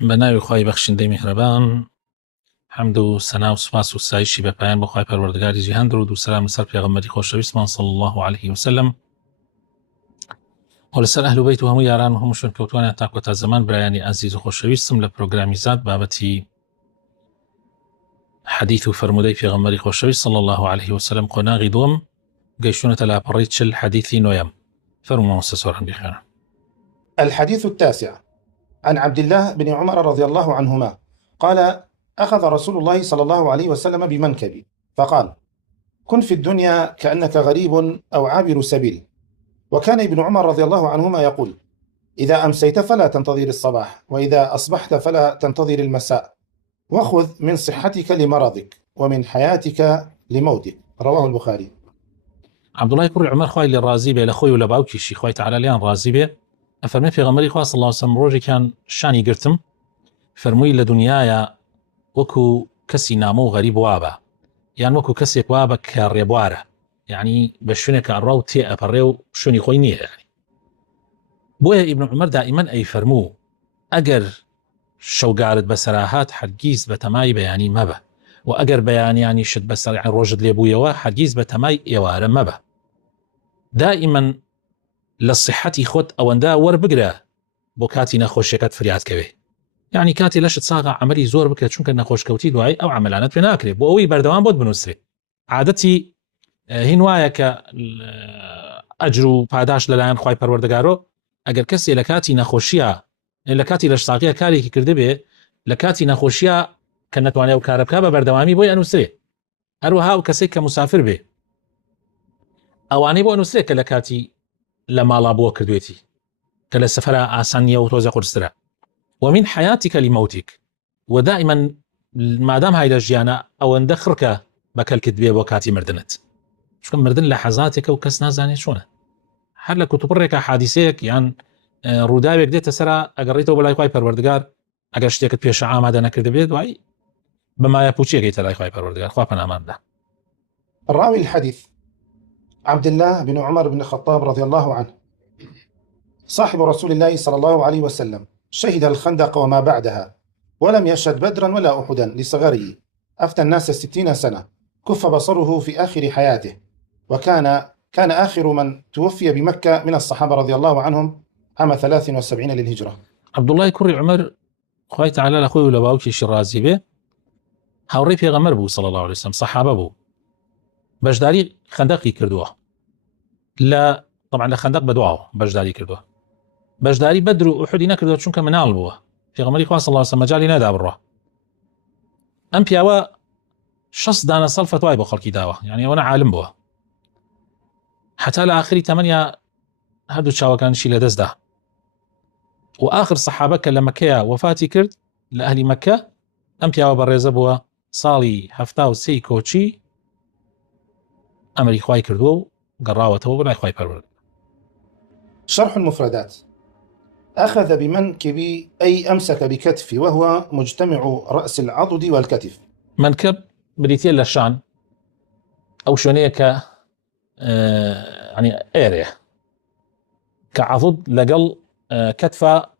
بەناوی خی بەخشندەی میهرەبان حەمد و سەنا و سوپاس و سایشی بەپایان بۆ خی پەروەردگاری جیهان درود و سەلام لەسەر پێغەمبەری خۆشەویستمان صلی الله عليه وسلم و لەسەر ئەهل بەیت و هەموو یاران و هەموو شوێنکەوتوانیان تا کۆتا زەمان. برایانی ئازیز و خۆشەویستم لە پرۆگرامی زاد بابەتی حەدیث و فەرمودەی پێغەمبەری خۆشەویست صلی الله عليه وسلم قۆناغی دووەم گەیشتونەتە لاپەڕی 40 حەدیثی نۆیەم. فەرمووە سەسۆران بخێنە. الحديث التاسع عن عبد الله بن عمر رضي الله عنهما قال: أخذ رسول الله صلى الله عليه وسلم بمنكبي فقال: كن في الدنيا كأنك غريب أو عابر سبيل. وكان ابن عمر رضي الله عنهما يقول: إذا أمسيت فلا تنتظر الصباح، وإذا أصبحت فلا تنتظر المساء، وخذ من صحتك لمرضك ومن حياتك لموتك. رواه البخاري. عبد الله كوري عمر خوای لە ڕازی بێ لە خۆی و لە باوکیشی خوای تعالی لیان ڕازی بێ ئەفەرمێ پێغەمبەری خوا صلی الله عليه وسلم ڕۆژێکیان شانی گرتم فەرمووی لە دنیاە وەکو کەسی نامە و غەریب وابە، یان وەکو کەسێک وابە کە ڕێبوارە، یعنی بە شوێنێک ئەڕا و تێ ئەپەڕێ و شوێنی خۆی نییە. یعنی بۆیە ئیبن عومەر دائیمەن ئەی فەرموو ئەگەر شەوگارت بەسەراهات هەرگیز بە تەمای بەیانی مەبە، و ئەگەر بەیانیانی شت بەسەر ڕۆژت لێبوویەوە هەرگیز بە تەمای ئێوارە مەبە. دائیمەن لە صحەتی خۆت ئەوەندە وەربگرە بۆ کاتی نەخۆشیەکەت فریادکەوێ، یعنی کاتی لەشت ساغا عملی زۆر بکە چونکە نەخۆشکەوتی دوای ئەو عملانت پێ ناکرێت بۆ ئەوەی بەردەوام بۆت بنووسێت. عادەتی هین وایە کە ئەجر و پاداش لەلایەن خوای پەروەردگارۆ ئەگەر کەسێ لە کاتی نەخۆشیە لە کاتی لەش ساغیە کارێکی کردبێ لە کاتی نەخۆشیە کە نەتوانێت و کارە بکە بە بەردەوامی بۆی ئەنووسێ. هەروەها و کەسێک کە مسافر بێ ئەوانەی بۆ ئەنووسێت کە لە کاتی لە ماڵا بۆ کردوێتی کە لە سەفەرە ئاسانیە و تۆزە قورسرە. ومن حياتك لموتك، ودائما مادام هاي لەژیانە ئەوەندە خڕکە بەکەلکت بێ بۆ کاتی مردنت، چونکە مردن لە حەزاتێکە و کەس نازانێت چۆنە. هەر لە کتوبڕێکە حادیسەیەک یان ڕووداوێک دێتە سەرا ئەگەڕێتەوە بەلای خوای پەروەردگار ئەگەر شتێکت پێشە ئامادە نەکرد بێت دوای بەمایە پوچێکیتە لای خوای پەروەردگار. خوا پەناماندا. الراوي الحديث عبد الله بن عمر بن الخطاب رضي الله عنه صاحب رسول الله صلى الله عليه وسلم، شهد الخندق وما بعدها، ولم يشهد بدرا ولا أحدا لصغره، أفتى الناس 60 سنة، كف بصره في آخر حياته، وكان آخر من توفي بمكة من الصحابة رضي الله عنهم عام 73 للهجرة. عبد الله كوري عمر خوای تعالی لە خۆی و لە باوکیشی ڕازی بێ هاوڕێی پێغەمبەر بوو صلی الله عليه وسلم، سەحابە بوو، بەشداری خەندەقی کردووە. طبعا لە خەندەق بەدواوە بەشداری کردووە، بەشداری بەدر و ئوحودی نەکردووە چونکە مناڵ بووە. پێغەمبەری خوا صلی الله عليه وسلم مەجالی نەدا بڕوا. ئەم پیاوە 6 دانە سەڵ فتوای بۆ خەڵکی داوە، یعنی ئەوە عالم بووە. حتا لە ئاخری تەمەنیا هەردوو چاوەکانشی لەدەستدا. و آخر سەحابە کە لە مەکەیە وەفاتی کرد لە ئەهلی مەکە، ئەم پیاوە بەڕێزە بووە ساڵی 73 کۆچی ئەمری خوای کردووە و گەڕاوەتەوە بەلای خوای پەروەردگار. شرح المفردات: أخذ بمنكبي أي أمسك بكتفي، وهو مجتمع رأس العضد والكتف. منكب بريتيا لشان أو شونية يعني area كعضد لقل كتفة،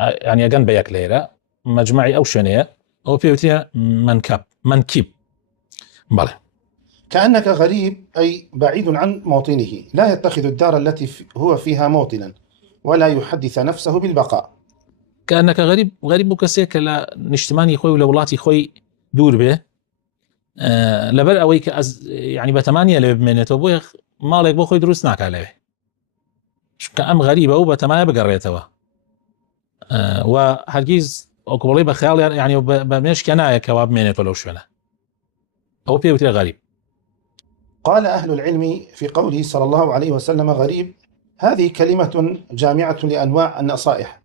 يعني جنب بيك ليرة مجمعي أو شونية أو بيوتيا منكب بله. كأنك غريب أي بعيد عن موطنه، لا يتخذ الدار التي هو فيها موطنا، ولا يحدث نفسه بالبقاء. كأنك غريب كسيك لا نشتماني خوي ولا ولاتي خوي دور به لبر أويك يعني بتمانية اللي بمنته بوي مالك بو خوي دروس ناك عليه كأم غريبة أو بتمانية بقريتوا وهرجيز أقولي بخيال يعني بمش كناية كواب منته لو شونا أو بيوتي غريب. قال أهل العلم في قوله صلى الله عليه وسلم غريب: هذه كلمة جامعة لأنواع النصائح،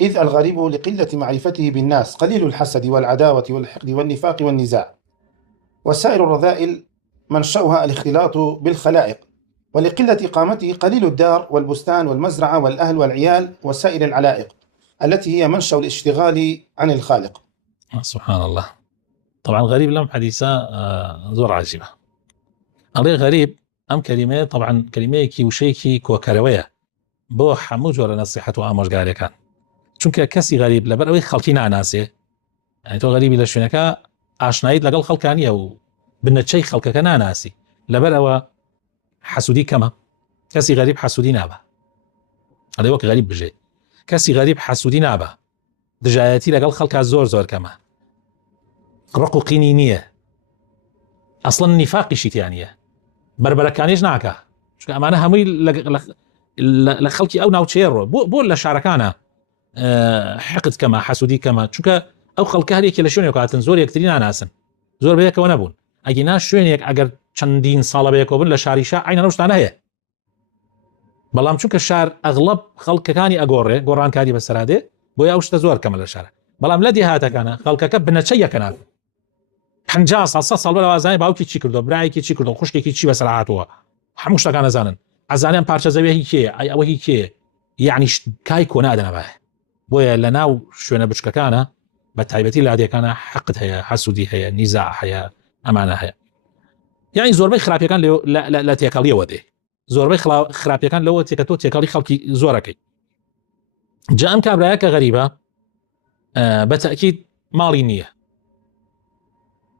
إذ الغريب لقلة معرفته بالناس، قليل الحسد والعداوة والحقد والنفاق والنزاع، وسائر الرذائل منشأها الاختلاط بالخلائق، ولقلة قامته قليل الدار والبستان والمزرعة والأهل والعيال وسائر العلائق التي هي منشأ الاشتغال عن الخالق. سبحان الله. طبعا غريب لهم حديثة زور عجيبة. أري غريب أم كلمة، طبعا كلمة كي وشيكي كوكروية بو حموج ولا نصيحة وآموش قال كان چونکە کەسی غەریب لەبەر ئەوەی خەڵکی ناناسێ، ئەنی تۆ غەریبی لە شوێنەکە ئاشنایت لەگەڵ خەڵکانیە و بنەچەی خەڵکەکە ناناسی، لەبەر ئەوە حەسوودی کەمە. کەسی غەریب حەسوودی نابە، ئەڵێ وەک غەریب بژێ، کەسی غەریب حەسوودی نابە، دژایەتی لەگەڵ خەڵکە زۆر کەمە، ڕق و قینی نییە، ئەسڵەن نیفاقیشی تیان نیە، بربەرەکانیش ناکە، چونکە ئەمانە هەمووی لە خەڵکی ئەو ناوچەیە ڕۆ بۆ لە شارەکانە حقت کەمە، حەسوودی کەمە، چونکە ئەو خەڵکە هەرێکی لە شوێنێک هاتن زۆر یەکتری ناناسن، زۆر بەیەکەوە نەبوون، ئەگینا شوێنێک ئەگەر چەندین ساڵە بەیەکەوە بن لە شاریشا عینە ئەو شتانە هەیە، بەڵام چونکە شار ئەغڵب خەڵکەکانی ئەگۆڕێ گۆڕانکاری بەسەرادێ بۆیە ئەو شتە زۆر کەمە لە شارە، بەڵام لە دێهاتەکانە خەڵکەکە بنەچەی یەکە ناکە، 50 ساڵ بە لەوازانی باوکی چی کردو، برایەکی چی کردو، خوشکێکی چی بەسەر هاتووە، هەموو شتەکان ئەزانن، ئەزانیان پارچە زەویە هی کێیە، ئەی ئەوە هی کێیە، یعنی کای کۆ نادەنەبایە، بۆیە لە ناو شوێنە بچکەکانە بە تایبەتی لادیەکانە حقت هەیە، حەسوودی هەیە، نیزاع هەیە، ئەمانە هەیە. یعنی زۆربەی خراپیەکان لە تێکەڵیەوە دێ، زۆربەی خراپیەکان لەوە تێکە تۆ تێکەڵی خەڵکی زۆرەکەی. جا ئەم کابرایە کە غەریبە بەتەکید ماڵی نییە،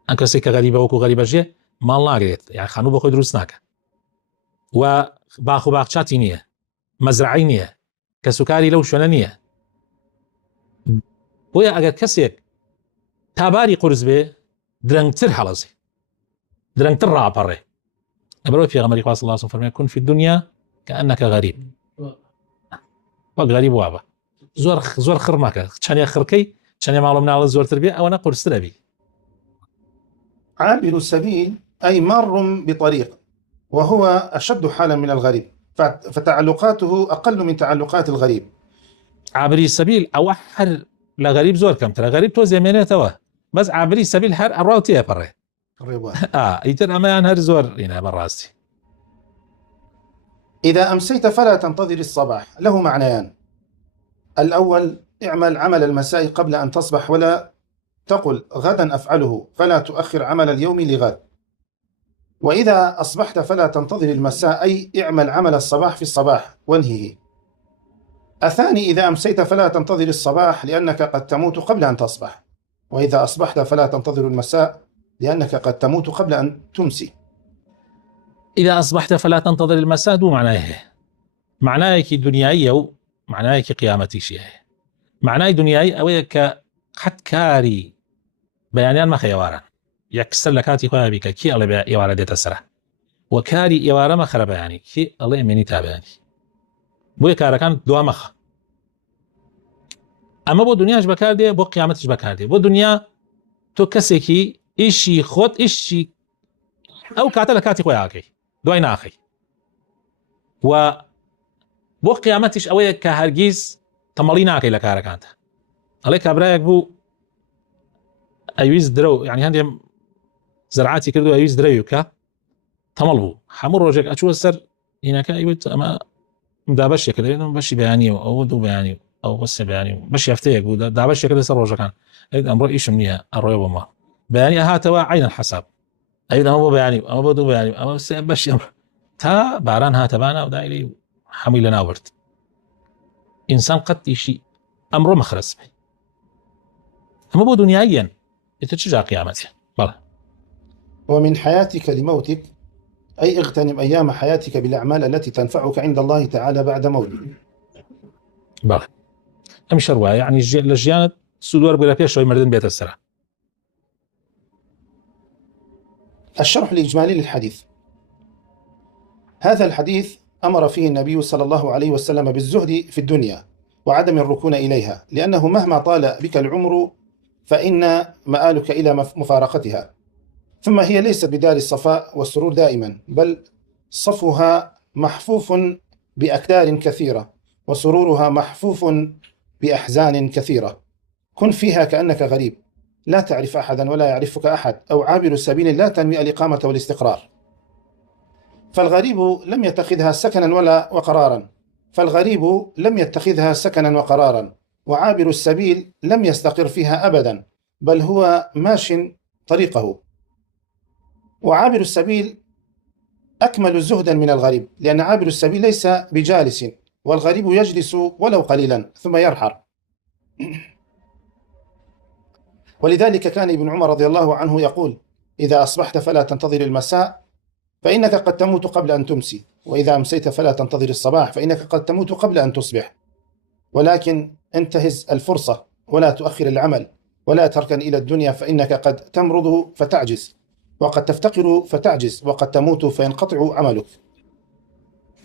ئەم کەسێک کە غەریبە وەکو غەریبەژێ ماڵ ناگرێت، یان خانوو بە خۆی دروست ناکە، و باخ و باخچاتی نییە، مەزرعی نییە، کەسوکاری لەو شوێنە نییە، بۆیە ئەگەر کەسێک تاباری قورس بێ درەنگتر هەڵەزێ، درەنگتر ڕاپەڕێ، ئەبەرەوەی پێغەمبەری خوا صلی الله علیه و سلم فەرمووی کون فی الدنیا کأنک غەریب، وەک غەریب وابە، زۆر خڕ مەکە، چەندێ خڕکەی چەندێ ماڵە مناڵە زۆرتر بێ ئەوەنە قورسترە بی. عابر السبيل أي مار بطريق، وهو أشد حالا من الغريب، فتعلقاته أقل من تعلقات الغريب. عابری سەبیل ئەوە هەر لە غەریب زۆر کەمترە، غەریب تۆ زێمێنێتەوە، بەس عابری سەبیل هەر ئەڕاو تێپەڕێ، ئیتر ئەمەیان هەر زۆر ئینە بەڕاستی. إذا أمسيت فلا تنتظر الصباح له معنيان: الأول اعمل عمل المساء قبل أن تصبح ولا تقل غدا أفعله، فلا تؤخر عمل اليوم لغد. وإذا أصبحت فلا تنتظر المساء، أي اعمل عمل الصباح في الصباح وانهيه. الثاني إذا أمسيت فلا تنتظر الصباح لأنك قد تموت قبل أن تصبح، وإذا أصبحت فلا تنتظر المساء لأنك قد تموت قبل أن تمسي. إذا أصبحت فلا تنتظر المساء دو معنايك دنياية ومعنايك قيامتي شيء، معناي دنياي أويك قد كاري بيانيان ما خيوارا يكسر لكاتي خواه بك كي الله يوارا ديت السرح، وكاري يوارا ما خرب يعني كي الله يميني تابعني بۆیە کارەکان دوا مەخە، ئەمە بۆ دنیاش بەکار دێ بۆ قیامەتش بەکار دێ. بۆ دنیا تۆ کەسێکی ئیشی خۆت ئیشی ئەو کاتە لە کاتی خۆی ئاکەی دوای ناخەی، و بۆ قیامەتیش ئەوەیە کە هەرگیز تەمەڵی ناکەی لە کارەکانتە. ئەڵێ کابرایەک بوو ئەویست درەو، یعنی هەندێ زەرعاتی کردو ئەویست درەوی بکە، تەمەڵ بوو، هەموو ڕۆژێک ئەچووە سەر ئینەکە ئەیوت ئەمە دابەشێکە دەێنم بەشی بەیانیەوە ئەوە دوو بەیانی ئەو بەسێ بەیانی بەشی هەفتەیەک بوو دابەشێکە لەسەر ڕۆژەکان، ئەمڕۆ ئیشم نییە ئەڕۆێ بۆمە بەیانی ئەهاتەوە عین الحەساب، ئەوێت ئەمە بۆ بەیانی ئەمە بۆ دوو بەیانی ئەمە سێ بەشی تا باران هاتەبانە و دایلی هەمووی لە ناوبرد. ئینسان قەت ئیشی ئەمڕۆ مەخرەس بێ، ئەمە بۆ دنیاییان ئێتر چ جا قیامەتە. بەڵێ ومن حياتك لموتك، أي اغتنم أيام حياتك بالأعمال التي تنفعك عند الله تعالى بعد موتك. بەڵێ ئەم شەروایە، یعنی لە ژیانت سوودوەر بگرە پێشەوەی مردن بێتە سەرا. الشرح الإجمالي للحديث. هذا الحديث أمر فيه النبي صلى الله عليه وسلم بالزهد في الدنيا وعدم الركون إليها، لأنه مهما طال بك العمر فإن مآلك إلى مفارقتها، ثم هي ليست بدار الصفاء والسرور دائما، بل صفها محفوف بأكدار كثيرة وسرورها محفوف بأحزان كثيرة. كن فيها كأنك غريب لا تعرف أحدا ولا يعرفك أحد، أو عابر سبيل لا تنوي الإقامة والاستقرار. فالغريب لم يتخذها سكنا ولا وقرارا، وعابر السبيل لم يستقر فيها أبدا، بل هو ماش طريقه. وعابر السبيل أكمل زهدا من الغريب، لأن عابر السبيل ليس بجالس، والغريب يجلس ولو قليلا ثم يرحل. ولذلك كان ابن عمر رضي الله عنه يقول: إذا أصبحت فلا تنتظر المساء فإنك قد تموت قبل أن تمسي، وإذا أمسيت فلا تنتظر الصباح فإنك قد تموت قبل أن تصبح، ولكن انتهز الفرصة ولا تؤخر العمل، ولا تركن إلى الدنيا فإنك قد تمرض فتعجز، وقد تفتقر فتعجز، وقد تموت فينقطع عملك.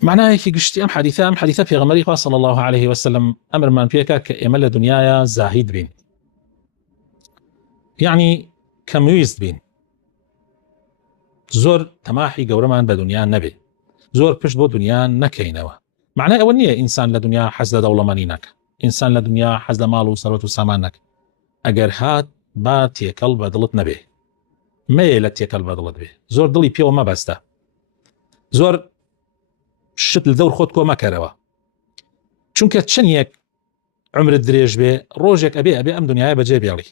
معناه هيك قشتي أم حديثة في غمري صلى الله عليه وسلم أمر من فيك كإمل دنيايا زاهد بين، يعني كمويست بين، زور تماحي قورمان بدنيا نبي، زور پشت بۆ دنیا نەکەینەوە. معنای ئەوە نییە ئینسان لە دنیا حەز لە دەوڵەمەندی نەکە، ئینسان لە دنیا حەز لە ماڵ و سەرۆت و سامان نەکە. ئەگەر هات با تێکەڵ بە دڵت نەبێ، مەیە لە تێکەڵ بە دڵت بێ، زۆر دڵی پێوە مەبەستە، زۆر شت لە دەور خۆت کۆ مەکەرەوە، چونکە چەندێک عمرت درێژ بێ ڕۆژێک ئەبێ ئەم دنیاە بەجێ بێڵی،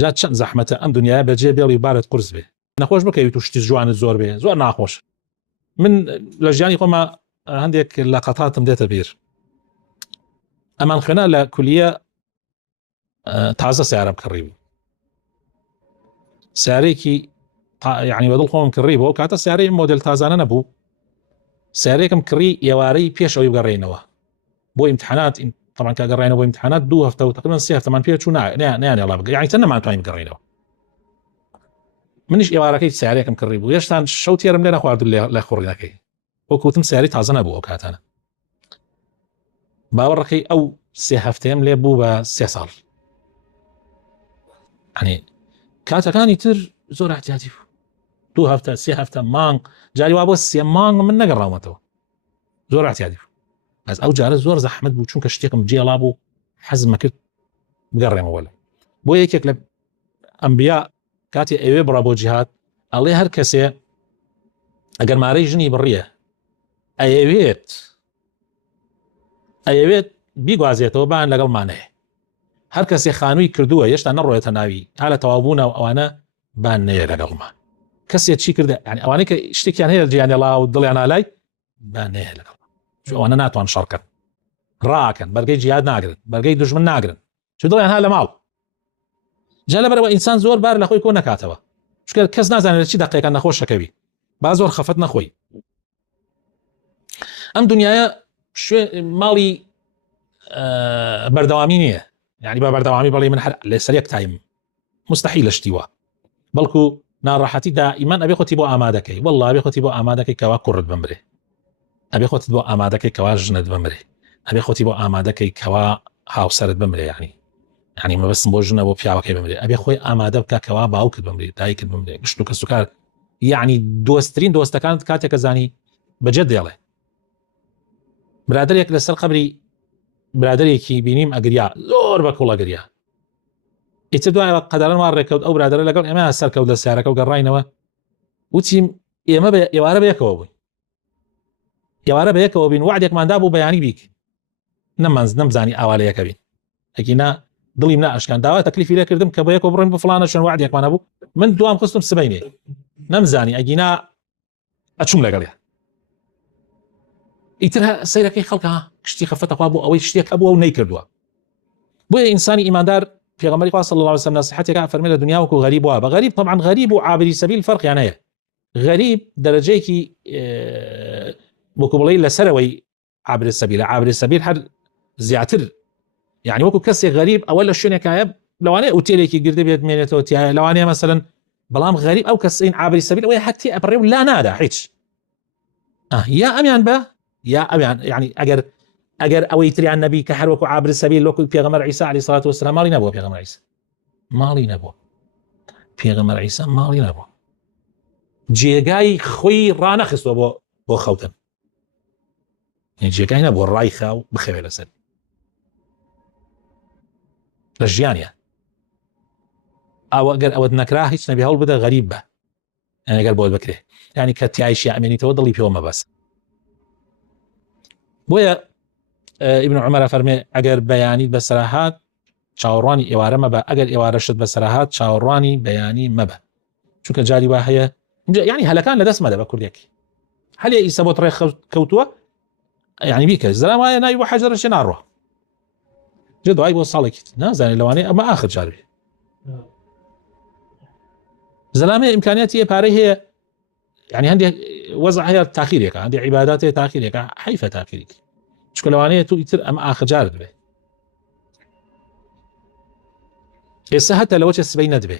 جا چەند زەحمەتە ئەم دنیاە بەجێ بێڵی و بارت قورس بێ، نەخۆش بکەویت و شتی جوانت زۆر بێ، زۆر ناخۆش. من لە ژیانی خۆمە هەندێک لە قەتاتم دێتە بیر. ئەمان خوێنە لە کولیە تازە سیارەم کڕی بوو، سیارێکی یعنی بەدڵ خۆم کڕی بۆ کاتە سیارەی مۆدل تازانە نەبوو، سیارێکم کڕی ئێوارەی پێش ئەوی بگەڕێنەوە بۆ ئیمتحانات. طبعا کە گەڕێنەوە بۆ ئیمتحانات 2 هەفتە و تقریبا 3 هەفتەمان پێ چوو، نەیانێڵا بگە، یعنی چەند نەمانتوانین بگەڕێنەوە. منیش ئێوارەکەی سیارێکم کڕی بوو، هێشتا شەو تێرم لێ نەخواردو لە خوڕینەکەی، بۆ کەوتم سیاری تازە نەبوو ئەو کاتانە. باوەڕەکەی ئەو 3 هەفتەیەم لێ بوو بە 3 ساڵ. یعنی کاتەکانی تر زۆر احتیاطی بوو، 2 هەفتە 3 هەفتە مانگ، جاری وا بۆ 3 مانگ من نەگەڕاومەتەوە، زۆر احتیاطی بوو. بەس ئەو جارە زۆر زەحمەت بوو چونکە شتێکم جێڵا بوو حەزمە کرد بگەڕێمەوە لە بۆ یەکێک لە ئەنبیا کاتی ئەوێ بڕا بۆ جیهاد ئەڵێ هەر کەسێ ئەگەر مارەی ژنی بڕیە ئەیەوێت بیگوازێتەوە بان لەگەڵمانەیە، هەر کەسێ خانووی کردووە هێشتا نەڕۆێتە ناوی ها لە تەوابوونە و ئەوانە بان نەیە لەگەڵمان، کەسێک چی کردە یعنی ئەوانەی کە شتێکیان هەیە جیانێڵا و دڵیان ئالای بان نەیە لەگەڵ، چون ئەوانە ناتوان شەڕکەن، ڕاکەن، بەرگەی جیاد ناگرن، بەرگەی دژمن ناگرن، چون دڵیان ها لە ماڵ. جا لەبەرەوە ئینسان زۆر بار لە خۆی کۆ نەکاتەوە، چونکە کەس نازانێت چی دەقیقەن نەخۆشەکەوی، با زۆر خەفەت نەخۆی. ئەم دنیاە ماڵی بەردەوامی نییە، یعنی با بەردەوامی بەڵێ من هەر لە سەرێک تایم مستحیل شتیوە، بەڵکو ناڕەحەتی دائیمان ئەبێ خۆتی بۆ ئامادەکەی، وەڵڵا ئەبێ خۆتی بۆ ئامادەکەی کەوا کوڕت بمرێ، ئەبێ خۆتت بۆ ئامادەکەی کەوا ژنت بمرێ، ئەبێ خۆتی بۆ ئامادەکەی کەوا هاوسەرت بمرێ، یعنی مەبەستم بۆ ژنە بۆ پیاوەکەی بمرێ، ئەبێ خۆی ئامادە بکە کەوا باوکت بمرێ، دایکت بمرێ، گشت و کەسوکار، یعنی دۆستترین دۆستەکانت کاتێکە زانی بەجێ دێڵێ. برادرێک لەسەر قەبری برادرێکی بینیم ئەگریا، زۆر بە کوڵ ئەگریا، ئیتر دوایەوە قەدەرەن وا ڕێکەوت ئەو برادرە لەگەڵ ئێمە سەرکەوت لە سیارەکە و گەڕاینەوە، وتیم ئێمە ئێوارە بەیەکەوە بووین، ئێوارە بەیەکەوە بین، وعدێکماندا بوو بەیانی بیک، نەمزانی ئاوا لە یەکە بین، ئەگینا دڵیم نائشکان، داوا تەکلیفی لێ کردم کە بە یەکەوە بڕۆین بۆ فڵانە شوێن، وعدێکمانە بوو، من دوام خستم سبەینێ، نەمزانی ئەگینا ئەچووم لەگەڵێ. ئیتر سەیرەکەی خەڵکە شتی خەفەتەخوا بۆ ئەوەی شتێک هەبووە و نەیکردووە. بۆیە ئینسانی ئیماندار پێغەمبەری خوا صلی الله علیه و سلم نصیحەتێکە فەرمێ لە دنیا وەکو غەریب وە، بە غەریب طبعا غەریب و عابری سەبیل فەرقیان هەیە، غەریب دەرەجەیەکی وەکو بڵێ لەسەرەوەی عابر السەبیل هەر زیاتر، یعنی وەکو کەسێک غەریب ئەوە لە شوێنێکایە لەوانەیە ئوتێلێکی گردە بێت مێنێتەوە تایە، لەوانەیە مەسەلەن، بەڵام غەریب ئەو کەسین عابری سەبیل ئەوەیە هەتی ئەپڕێ و لا نادا هیچ، یا ئەمیان بە یا ئەمیان، یعنی ئەگەر ئەوەی تریان نەبی کە هەر وەکو عابر السەبیل وەکو پێغەمبەر عیسی عەلەیهی سەڵات وەسەلام ماڵی نەبووە، پێغەمبەر عیسی ماڵی نەبووە، پێغەمبەر عیسی ماڵی نەبووە، جێگای خۆی ڕانەخستووە بۆ خەوتن، یعنی جێگای نەبووە ڕای خاو بخەوێ لەسەر لە ژیانیە. ئەوە ئەگەر ئەوەت نەکرا هیچ نەبی هەوڵ بدە غەریب بە، یعنی ئەگەر بۆت بکرێ، یعنی کە تیایشی ئەمێنیتەوە دڵی پێوە مەبەست. بۆیە ئیبن عومەر فەرمێ ئەگەر بەیانیت بەسەراحات چاوەڕوانی ئێوارە مەبە، ئەگەر ئێوارەشت بەسەراحات چاوەڕوانی بەیانی مەبە، چونکە جاری وا هەیە یعنی هەلەکان لە دەست مەدە بە کوردێکی هەلێ ئیسە بۆ ڕێ کەوتووە، یعنی بیکە زەرام وایە ناوی بۆ حەجەرەشێ ناڕوە، جدوای بۆ ساڵێکی نازانێت لەوانەیە ئەمە ئاخر جار بێ زەلامێ ئیمکانیاتی پارەی هەیە يعني هەندێک وەزع هەیە تاخیرێکە هەندێک عیبادات هەیە تاخیرێکە حیفە تاخیرێکی چونکە لەوانەیە تو ئیتر ئەمە ئاخر جارت بێ ئێستا هەتە لەوە چێ سبەی نەدبێ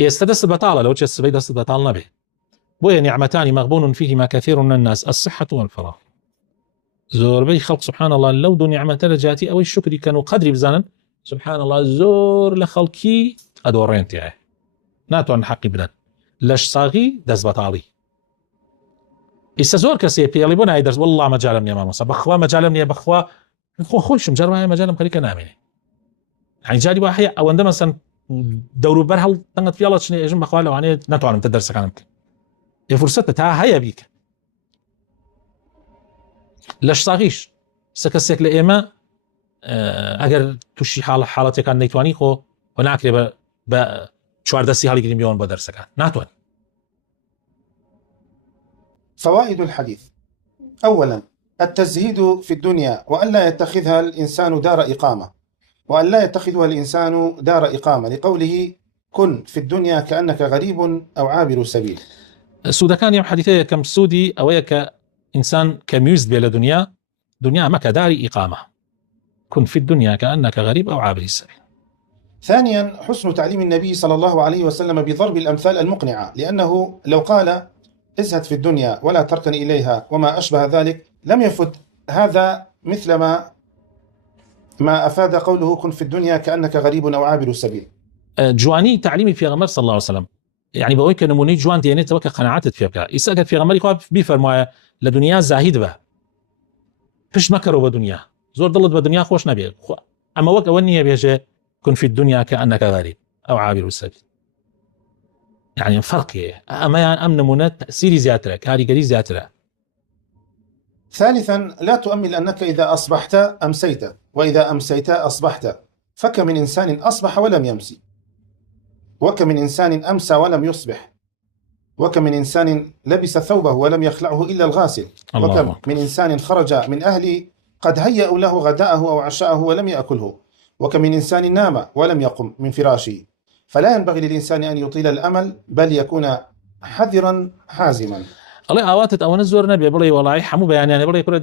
ئێستا دەست بەتاڵە لەوە چێ سبەی دەست بەتاڵ نەبێ بۆیە نیعمەتانی مەغبون فيهما كثير من الناس الصحة والفراغ زۆربەی خەڵق سبحان الله لەو دوو نیعمەتە لە جاتی ئەوەی شکری کەن و قەدری بزانن سبحان الله زۆر لە خەڵکی ئەدۆڕێنتیایە ناتوان حەقی بدەن لەش ساغی دەست بەتاڵی ئێستا زۆر کەسێ پێڵی بۆ نای دەست والله مەجالم نییە مامۆستا بەخوا مەجالم نییە بەخوا خۆشم جەرمایە مەجالم خەریکە نامێنێ جاری وا هەیە ئەوەندە مەسەن دەوروبەر هەڵ تەنگت پیاڵە چنێ ئێژم بەخوا لەوانەیە ناتوانم تە دەرسەکانم بکەم یە فرسەتە تا هەیە بیکە لەش ساغیش سە کەسێک لە ئێمە ئەگەر تووشی حاڵەتەکان نەیتوانی خۆ و ناکرێ بە چواردەسی هەڵیگریم بۆن بۆ دەرسەکان ناتوانێت. فوائد الحديث: أولا التزهيد في الدنيا وأن لا يتخذها الإنسان دار إقامة، وأن لا يتخذها الإنسان دار إقامة لقوله كن في الدنيا كأنك غريب أو عابر سبيل. سودەکان یم حەدیثەیە کەم سوودی ئەوەیە کە ئینسان کەمیویست بێ لە دنیا مەکە داری إقامة، كن في الدنيا كأنك غريب أو عابر سبيل. ثانيا حسن تعليم النبي صلى الله عليه وسلم بضرب الأمثال المقنعة، لأنه لو قال ازهد في الدنيا ولا تركن إليها وما أشبه ذلك لم يفد هذا مثل ما أفاد قوله كن في الدنيا كأنك غريب أو عابر سبيل. جوانی تعلیمی پێغەمبەر صلی الله عليه وسلم يعني بەوەی کە نمونەی جوان دێنێتەوە کە قەناعەتت پێ بکات. ئیسا ئەگەر پێغەمبەری خوا بیفەرمایە لە دنیا زاهید بە پشت مەکەرەوە بە دنیا زۆر دڵت بە دنیا خۆش نەبێت ئەمە وەک ئەوە نییە بێژێ كن في الدنيا كأنك غريب أو عابر سبيل يعني فرقية أما أم نمونة تأثيري زياترة كاريجري زياترة. ثالثا لا تؤمل أنك إذا أصبحت أمسيت وإذا أمسيت أصبحت، فكم من إنسان أصبح ولم يمسي، وكم من إنسان أمسى ولم يصبح، وكم من إنسان لبس ثوبه ولم يخلعه إلا الغاسل، وكم من إنسان خرج من أهله قد هيأوا له غداءه أو عشاءه ولم يأكله، وكم من إنسان نام ولم يقم من فراشه. فلا ينبغي للإنسان أن يطيل الأمل بل يكون حذرا حازما. الله ئاواتت ئەوەنە زۆر نەبێ بڵێ وەڵی هەموو بەیانیانە بڵێ کوڕە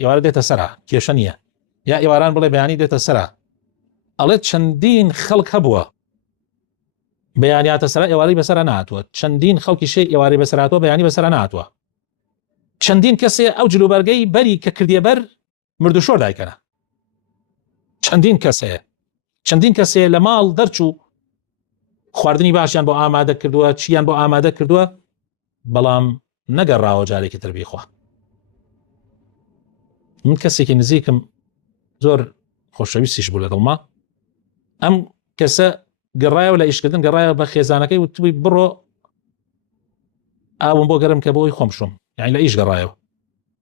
ئێوارە دێتە سەرا کێشە نییە یا ئێواران بڵێ بەیانی دێتە سەرا ئەڵێ چەندین خەڵک هەبووە بەیانیاتە سەرا ئێوارەی بەسەرا نهاتووە چەندین خەڵکی شەی ئێوارەی بەسەراتەوە بەیانی بەسەرا نهاتووە چەندین کەسێ ئەو جلوبەرگەی بەری کە کردیە بەر مردوشۆر دایکەنە چەندین کەسێ لە ماڵ دەرچوو خواردنی باشیان بۆ ئامادە کردووە چیان بۆ ئامادە کردووە بەڵام نەگەڕاوە جارێکی تر بیخوا. من کەسێکی نزیکم زۆر خۆشەویستیش بوو لە دڵما ئەم کەسە گەڕایەوە لە ئیشکردن گەڕایە بە خێزانەکەی وتوی بڕۆ ئاوم بۆ گەرم کە بۆی خۆم بشۆم یعنی لە ئیش گەڕایەوە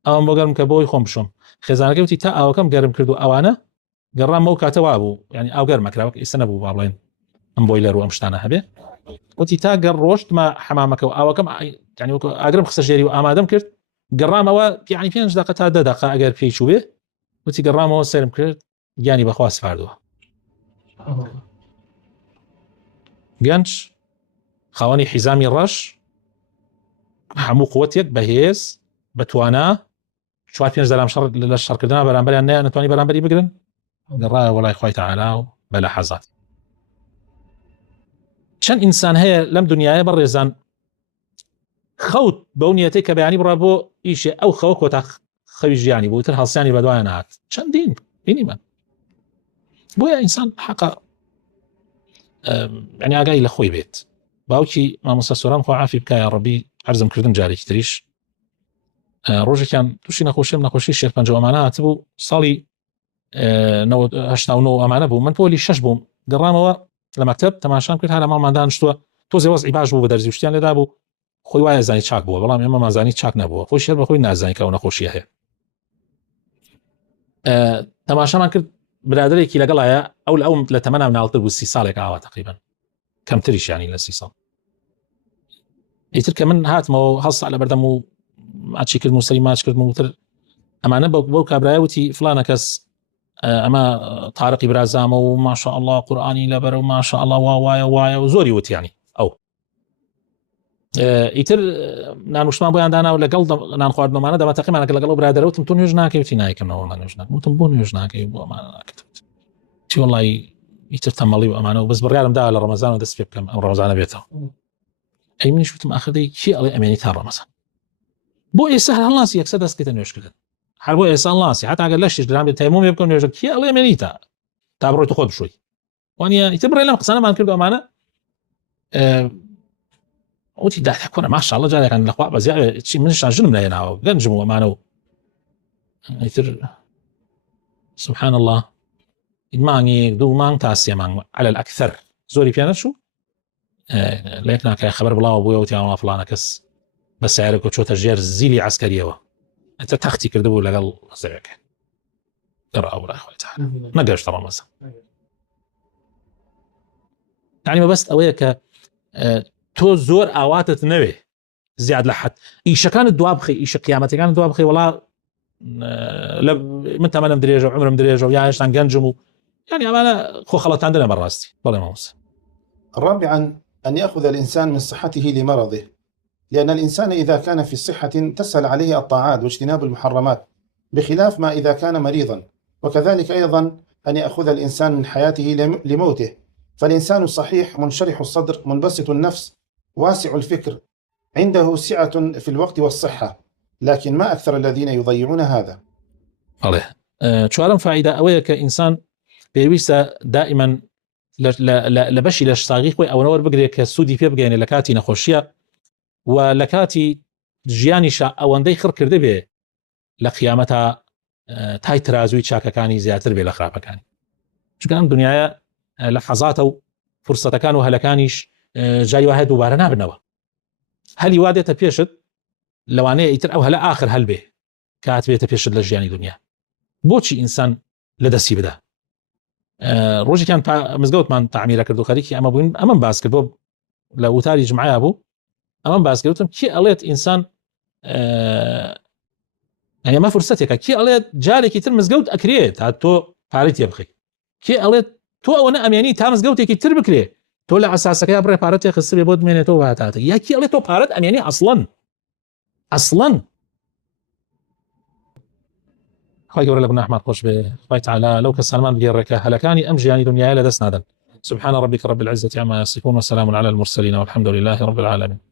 ئەوم بۆ گەرم کە بۆی خۆم بشۆم خێزانەکەی وتی تا ئاوەکەم گەرم کرد و ئەوانە گەڕامەوە کاتەوا بوو یعنی ئاو گەرمەکراوە ئێستا نەبوو با بڵێن ئەم بۆیلەر و ئەم شتانە هەبێ وتی تا گەڕ ڕۆشتمە حەمامەکەەوە ئاوەکەم یعنی ئاگرم خستە ژێری و ئامادەم کرد گەڕامەوە یعنی 5 دقیقە تا 10 دقیقە ئەگەر پێی چوو بێ وتی گەڕامەوە سەرم کرد گیانی بەخوا سپاردووە. گەنج خاوەنی حیزامی ڕەش هەموو قووەتێک بەهێز بەتوانە 4-5 دەرام شەڕ لە شەڕکردنا بەرامبەریان نەیە نەتوانی بەرامبەری بگرن گەڕایە وەڵای خوای تەعالا و بە لەحەزات. چەند ئینسان هەیە لەم دنیاە بەڕێزان خەوت بەو نیەتەی کە بەیانی بڕا بۆ ئیشێ ئەو خەوە کۆتا خەوی ژیانی بوو تر هەڵسیانی بەدوایە نهات چەندین بینی من بۆیە ئینسان حەقا یعنی ئاگای لە خۆی بێت. باوکی مامۆستا سۆران خوا عافی بکە یا ڕەبی عەرزم کردن جارێکی تریش ڕۆژێکیان تووشی نەخۆشی شێخ پەنجەوەمانە هاتبوو ساڵی 89 ئەمانە بوو من پۆلی 6 بووم گەڕامەوە لە مەکتەب تەماشام کرد هەر لە ماڵمان دانیشتووە تۆزێ وەزعی باش بوو بە دەرزی شتیان لێدا بوو خۆی وایە زانی چاک بووە بەڵام ئێمە مازانی چاک نەبووە خۆی شێر بەخۆی نازانی کە ئەو نەخۆشیە هەیە. تەماشامان کرد برادرێکی لەگەڵایە ئەو لە ئەوم لە تەمەنام ناڵتر بوو 30 ساڵێک ئاوا تقریبا کەمتریش ینی لە 30 ساڵ ئیتر کە من هاتمەوە هەڵ ساڵ لە بەردەم و ماچی کرد و سەری ماچ کردم وتر ئەمانە بەو کابرایە وتی فلانە کەس ئەمە تارقی برازامە و ماشاء الله قورآانی لەبەر و ماشاء الله وایە و زۆری وت یعنی ئەو ئیتر نانوشمان بۆیان دانا و لەگەڵ نان خواردنەوەمانە دەما تەقیمانەکە لەگەڵ برادەرەوتم تۆ نوێژ ناکەوتی نایکەمەوە نوێژ ناکەم وتم بۆ نوێژ ناکەی بۆ ئەمانە ناکەوت چی وەڵی ئیتر تەمەڵی و ئەمانە و بەس بڕیارم دا لە ڕەمەزان و دەست پێ بکەم ئەم ڕەمەزانە بێتەوە ئەی منیش وتم ئاخر کی ئەڵێ ئەمێنی تا ڕەمەزان بۆ ئێستا هەڵاسی یەکسەر دەستکەوتە نوێژکردن هەر بۆ ئێستا هەڵاسی هەتا ئەگەر لەشیش درام بێت تەیموم بکەم نوێژە کی ئەڵێ ئەمێنی تا بڕۆیتە خۆت بشۆی وانە ئیتر بڕێ لەم قسانەمان کرد ئەمانە وتی دا کوڕە ماشاءالله جارێکان لەخوا بەزیاد چی منشان ژنم لایەناوە گەنجم و ئەمانە و ئیتر سبحان الله مانگێک دوو مانگ تا سێ مانگ على الأكثر زۆری پێ نەچوو لە یەک ناکای خەبەر بڵاوە بووە وتیانەوە فڵانە کەس بە سیارێک و چۆتە ژێر زیلی عسکەریەوە ئەتە تەختی کردبوو لەگەڵ زەوێکە گەڕاو خۆی تعالی نەگەشتە ڕەمەزان یعنی مەبەست ئەوەیە کە تۆ زۆر ئاواتت نەوێ زیاد لە حەد ئیشەکانت دوا بخەی ئیشە قیامەتەکانت دوا بخەی وەڵا من تەمەنم درێژە و عمرم درێژە و یا هێشتان گەنجم و يعني أمانة خو خلطاندنا براستي والله موسى. رابعا أن يأخذ الإنسان من صحته لمرضه، لأن الإنسان إذا كان في صحة تسهل عليه الطاعات واجتناب المحرمات بخلاف ما إذا كان مريضا. وكذلك أيضا أن يأخذ الإنسان من حياته لموته، فالإنسان الصحيح منشرح الصدر منبسط النفس واسع الفكر عنده سعة في الوقت والصحة، لكن ما أكثر الذين يضيعون هذا. عليه شوارم فائدة أويك إنسان بيويسا دائما لبشي لش صاغيق أو نور بقري كسودي في بقى يعني لكاتي نخوشيا ولكاتي جياني شا أو أندي خر كرده به لقيامتها تاي ترازوي شاكا كاني زياتر به لخرابة كاني شو كان الدنيا لحظاته فرصة كانوا هلكانيش جاي واحد دوباره نابنوا هل يوادي تبيشد لوانه يتر أو هلا آخر هل به كاتبه تبيشد لجياني دنيا بوشي إنسان لدسي بده روجي كان مزقوت من تعمير كردو خريكي أما بوين أمام باسكت بوب لو تاري جمعي أبو أمام باسكت كي أليت إنسان يعني ما فرصتك كي أليت جاري كي تر مزقوت أكريت هاتو باريت يبخي كي أليت تو أنا أمياني تا مزقوت كي تر بكري تو لا أساسك يا بري باريت خسر بود من تو هاتاتي يا كي أليت تو باريت أمياني أصلا خواهي قول لكم أحمد خوش بخواهي تعالى لو كالسلمان بجيرك هلكاني أمجي يعني دنيا لدسنا سبحان ربك رب العزة عما يصفون وسلام على المرسلين والحمد لله رب العالمين.